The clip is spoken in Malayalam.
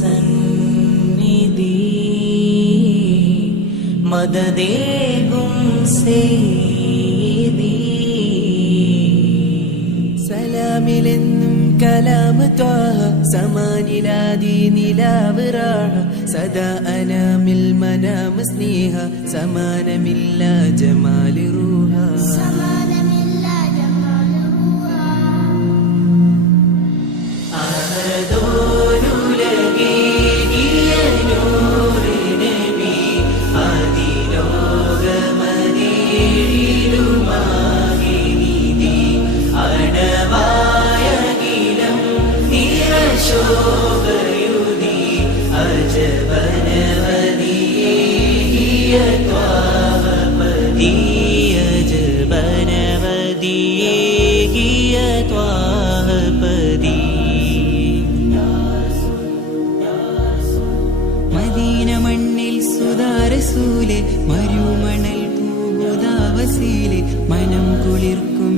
സന്നിധി മദദേകും സേദി സലാമിലെന്നും കലാമ് ത്വാഹ സമാനിലാദി നിലാവ് റാഹ സദാ അനാമിൽ മനാമ് സ്നേഹ സമാനമില്ല ജമാല് റൂഹ മദീന മണ്ണിൽ സുധാരസൂലെ മരുമണൽ പൂതാവസീലെ മനം കുളിർക്കും